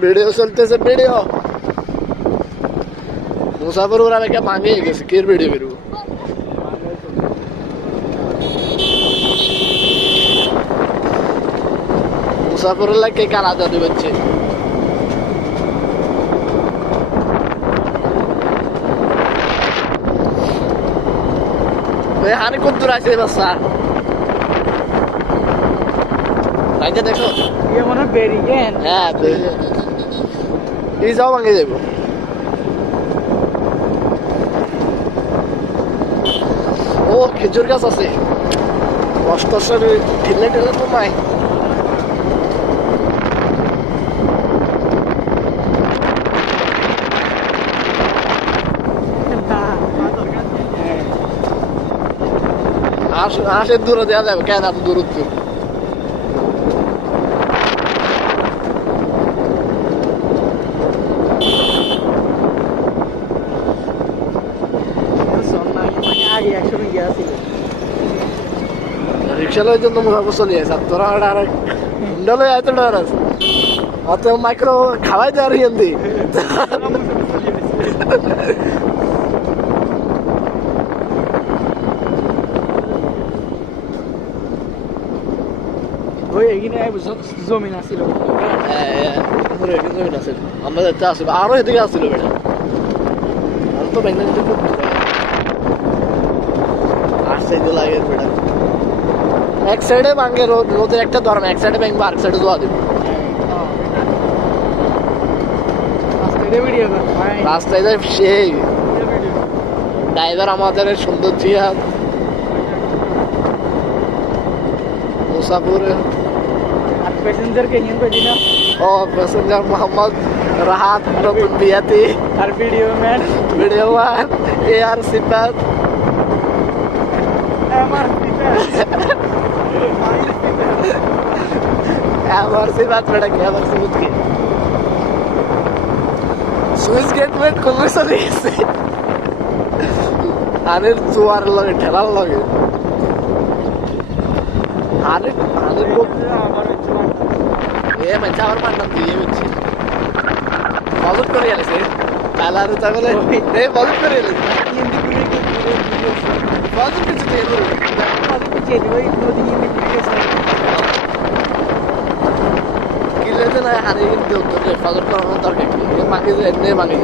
video চলতেছে video মুসাফির ওরা রেখে মাঙ্গে গেছে কি ভিডিও বেরবো মুসাফির লাগে কারা জাদু বাচ্চে হানি কোন দূর আছে বাচ্চা আগে দেখো ये मने बेरी गेन হ্যাঁ এই যাও ভাঙে যাবো ও খেজুর গাছ আছে কষ্ট ঢিলে ঢিলে তো নাই আসে দূরে দেওয়া যাবে কেন এত দূরত্ব রিক্সা লই জন্য মুখাফু চলে আছে তোরা আর ডলে এত ডর আছে অত মাইক্রো খাওয়াই দেওয়ার হিন্দি ওই এখানে জমিন আছিল জমিন আছে আমরা যেতে আসবো আরো এদিকে আসছিল বেটা আমি তো ব্যাংক আসছে লাগে বেটা এক সাইডে ভাঙে রোদের একটা ধরন এক সাইডে ভাঙবো আরেক সাইডে জোয়া দেবো রাস্তায় যায় সেই ড্রাইভার আমাদের সুন্দর জিহাদ মুসাফির पैसेंजर के हिंद पे जीना और पैसेंजर मोहम्मद राहत नতুন বিয়াতি और वीडियो मैन A R Sifat MR Sifat बेटा क्या एमआर सिफात के সুইচ গেট মেট খুলে চলে গেছে আরে জোয়ার লাগে ঠেলার লাগে আরে আরে এ মানে আবার পান্ডাম দিয়ে হচ্ছে বজট করে গেছে কালার তাহলে এ বজট করে গেছে বজট কিছু দিয়ে বজট কিছু দিয়ে ওই নদী নিয়ে কিলে না হারে কিন্তু বজট করার দরকার কি মাকে এনে মাকে